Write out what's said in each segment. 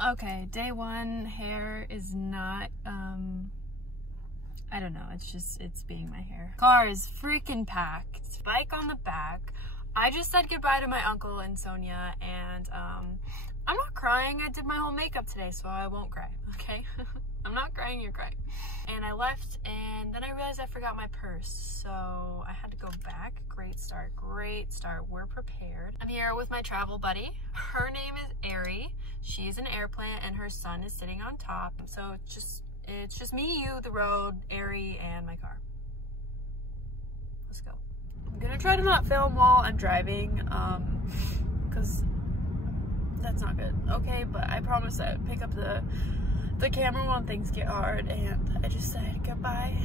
Okay, day one, hair is not, I don't know, it's being my hair. Car is freaking packed. Bike on the back. I just said goodbye to my uncle and Sonia, and I'm not crying. I did my whole makeup today, so I won't cry, okay? I'm not crying, you're crying. And I left, and then I realized I forgot my purse, so I had to go back. Great start, great start. We're prepared. I'm here with my travel buddy. Her name is Ari. She's an airplane, and her son is sitting on top. So it's just me, you, the road, Ari, and my car. Let's go. I'm gonna try to not film while I'm driving, because that's not good, okay? But I promise I'd pick up the camera when things get hard, and I just said goodbye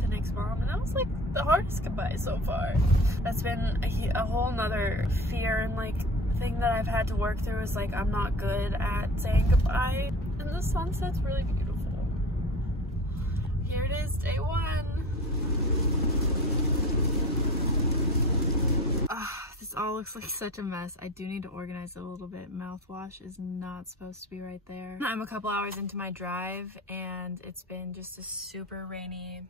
to Nick's mom, and that was like the hardest goodbye so far. That's been a whole nother fear and like thing that I've had to work through, is like I'm not good at saying goodbye, and the sunset's really beautiful. Here it is, day one. This all looks like such a mess. I do need to organize it a little bit. Mouthwash is not supposed to be right there. I'm a couple hours into my drive, and it's been just a super rainy,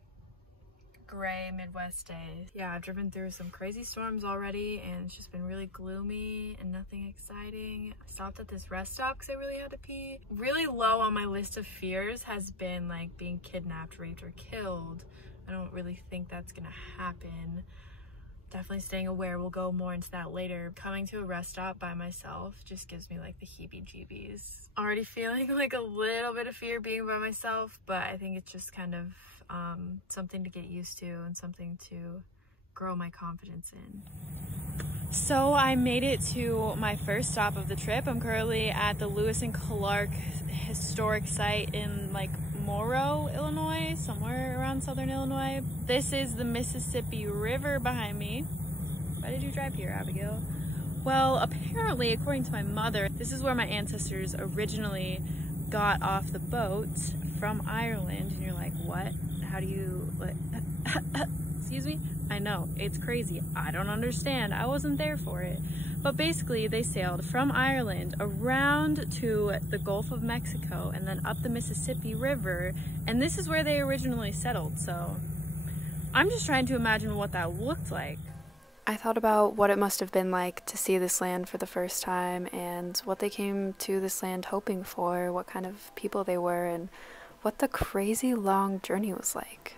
gray Midwest day. Yeah, I've driven through some crazy storms already, and it's just been really gloomy and nothing exciting. I stopped at this rest stop because I really had to pee. Really low on my list of fears has been like being kidnapped, raped, or killed. I don't really think that's gonna happen. Definitely staying aware. We'll go more into that later. Coming to a rest stop by myself just gives me like the heebie-jeebies. Already feeling like a little bit of fear being by myself, but I think it's just kind of something to get used to and something to grow my confidence in. So I made it to my first stop of the trip. I'm currently at the Lewis and Clark historic site in like Morrow, Illinois, somewhere around southern Illinois. This is the Mississippi River behind me. Why did you drive here, Abigail? Well, apparently, according to my mother, this is where my ancestors originally got off the boat from Ireland. And you're like, what? How do you, what? Excuse me? I know, it's crazy. I don't understand. I wasn't there for it. But basically, they sailed from Ireland around to the Gulf of Mexico and then up the Mississippi River. And this is where they originally settled. So I'm just trying to imagine what that looked like. I thought about what it must have been like to see this land for the first time, and what they came to this land hoping for, what kind of people they were, and what the crazy long journey was like.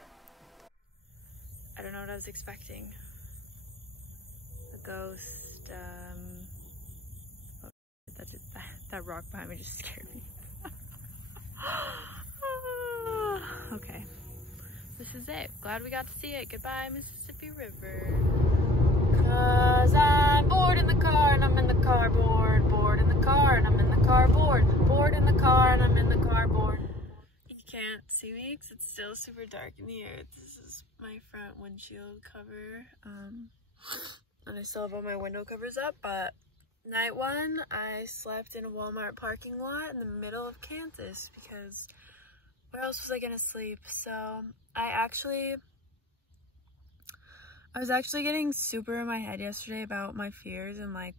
I don't know what I was expecting. A ghost, that rock behind me just scared me. Okay, this is it. Glad we got to see it. Goodbye, Mississippi River. 'Cause I'm bored in the car and I'm in the car, bored in the car and I'm in the car, bored in the car and I'm in the car, bored. You can't see me because it's still super dark in here. This is my front windshield cover, and I still have all my window covers up. But night one, I slept in a Walmart parking lot in the middle of Kansas, because where else was I gonna sleep? So I was actually getting super in my head yesterday about my fears, and like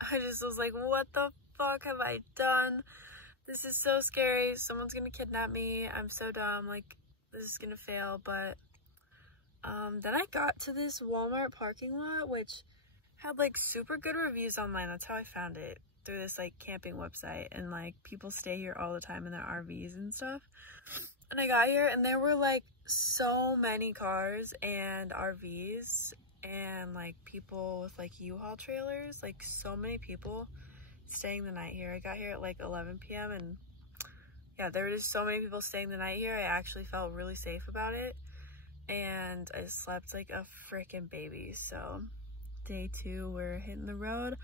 I just was like, what the fuck have I done? This is so scary. Someone's gonna kidnap me. I'm so dumb. Like, this is gonna fail. But then I got to this Walmart parking lot, which had like super good reviews online. That's how I found it, through this like camping website, and like people stay here all the time in their RVs and stuff. And I got here, and there were like so many cars and RVs and like people with like U-Haul trailers, like so many people staying the night here. I got here at like 11 p.m. and yeah, there were just so many people staying the night here. I actually felt really safe about it, and I slept like a freaking baby. So day two, we're hitting the road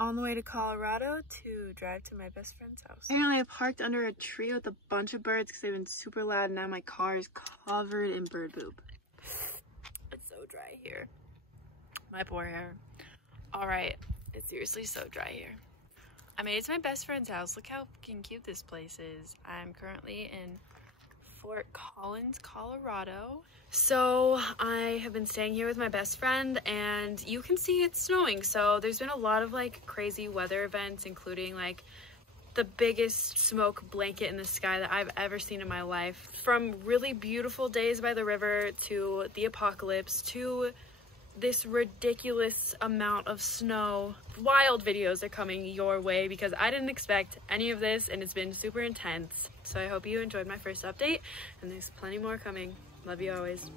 on the way to Colorado to drive to my best friend's house. Apparently I parked under a tree with a bunch of birds because they've been super loud, and now my car is covered in bird poop. It's so dry here. My poor hair. All right, it's seriously so dry here. I made it to my best friend's house. Look how fucking cute this place is. I'm currently in Fort Collins, Colorado. So I have been staying here with my best friend, and you can see it's snowing. So there's been a lot of like crazy weather events, including like the biggest smoke blanket in the sky that I've ever seen in my life. From really beautiful days by the river to the apocalypse to this ridiculous amount of snow. Wild videos are coming your way because I didn't expect any of this, and it's been super intense. So I hope you enjoyed my first update, and there's plenty more coming. Love you always.